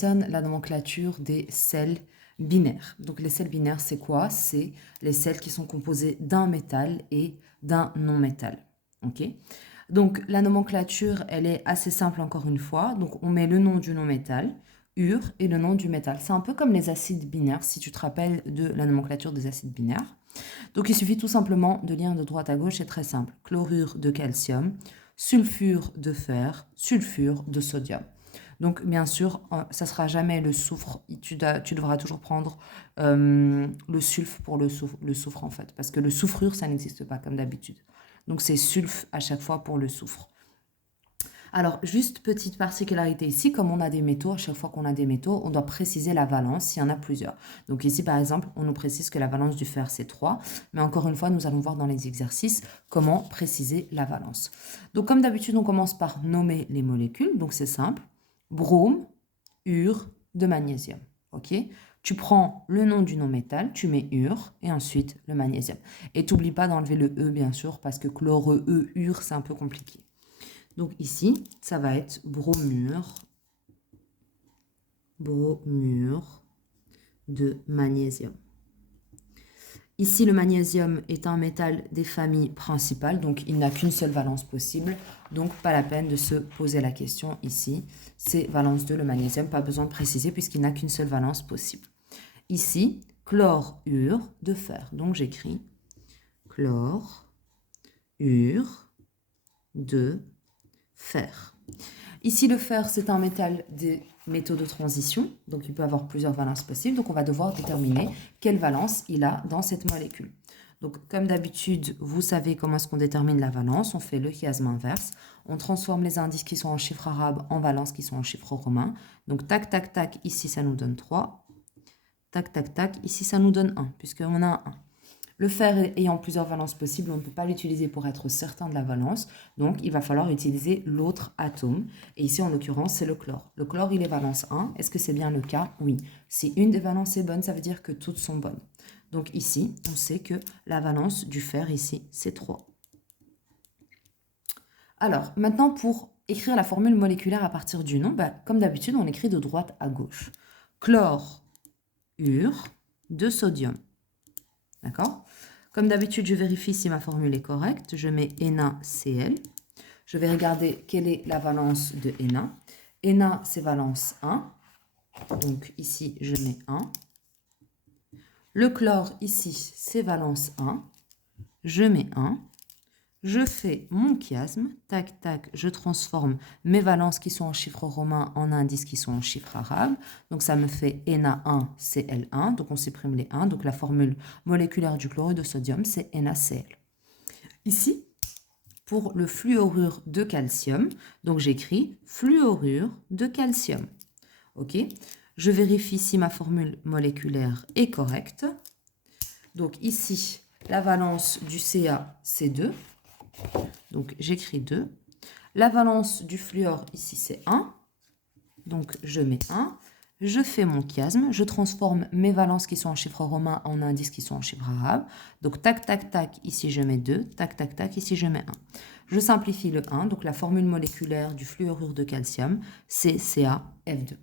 concerne la nomenclature des sels binaires. Donc les sels binaires, c'est quoi? C'est les sels qui sont composés d'un métal et d'un non-métal. Ok? Donc la nomenclature, elle est assez simple encore une fois. Donc on met le nom du non-métal, ur, et le nom du métal. C'est un peu comme les acides binaires, si tu te rappelles de la nomenclature des acides binaires. Donc il suffit tout simplement de lire de droite à gauche, c'est très simple. Chlorure de calcium, sulfure de fer, sulfure de sodium. Donc bien sûr, ça ne sera jamais le soufre. Tu devras toujours prendre le sulfure pour le soufre en fait. Parce que le soufrure, ça n'existe pas comme d'habitude. Donc c'est sulf à chaque fois pour le soufre. Alors, juste petite particularité ici, comme on a des métaux, à chaque fois qu'on a des métaux, on doit préciser la valence s'il y en a plusieurs. Donc ici, par exemple, on nous précise que la valence du fer, c'est 3. Mais encore une fois, nous allons voir dans les exercices comment préciser la valence. Donc comme d'habitude, on commence par nommer les molécules. Donc c'est simple. Brome, ur, de magnésium. Ok? Tu prends le nom du non-métal, tu mets ur et ensuite le magnésium. Et t'oublie pas d'enlever le E, bien sûr, parce que chlore, E, ur, c'est un peu compliqué. Donc ici, ça va être bromure de magnésium. Ici, le magnésium est un métal des familles principales, donc il n'a qu'une seule valence possible. Donc, pas la peine de se poser la question ici. C'est valence 2, le magnésium, pas besoin de préciser puisqu'il n'a qu'une seule valence possible. Ici, chlorure de fer. Donc, j'écris chlorure de fer. Ici, le fer, c'est un métal des métaux de transition, donc il peut avoir plusieurs valences possibles. Donc, on va devoir déterminer quelle valence il a dans cette molécule. Donc, comme d'habitude, vous savez comment est-ce qu'on détermine la valence. On fait le chiasme inverse. On transforme les indices qui sont en chiffres arabes en valences qui sont en chiffres romains. Donc, tac, tac, tac, ici, ça nous donne 3. Tac, tac, tac, ici, ça nous donne 1, puisqu'on a un 1. Le fer ayant plusieurs valences possibles, on ne peut pas l'utiliser pour être certain de la valence. Donc, il va falloir utiliser l'autre atome. Et ici, en l'occurrence, c'est le chlore. Le chlore, il est valence 1. Est-ce que c'est bien le cas? Oui. Si une des valences est bonne, ça veut dire que toutes sont bonnes. Donc ici, on sait que la valence du fer ici, c'est 3. Alors, maintenant, pour écrire la formule moléculaire à partir du nom, comme d'habitude, on écrit de droite à gauche. Chlorure de sodium. D'accord? Comme d'habitude, je vérifie si ma formule est correcte. Je mets NaCl. Je vais regarder quelle est la valence de Na. Na, c'est valence 1. Donc ici, je mets 1. Le chlore, ici, c'est valence 1. Je mets 1. Je fais mon chiasme. Tac, tac, je transforme mes valences qui sont en chiffres romains en indices qui sont en chiffres arabes. Donc, ça me fait Na1Cl1. Donc, on supprime les 1. Donc, la formule moléculaire du chlorure de sodium, c'est NaCl. Ici, pour le fluorure de calcium, donc j'écris fluorure de calcium. OK? Je vérifie si ma formule moléculaire est correcte. Donc, ici, la valence du Ca, c'est 2. Donc, j'écris 2. La valence du fluor, ici, c'est 1. Donc, je mets 1. Je fais mon chiasme. Je transforme mes valences qui sont en chiffres romains en indices qui sont en chiffres arabes. Donc, tac, tac, tac, ici, je mets 2. Tac, tac, tac, ici, je mets 1. Je simplifie le 1. Donc, la formule moléculaire du fluorure de calcium, c'est CaF2.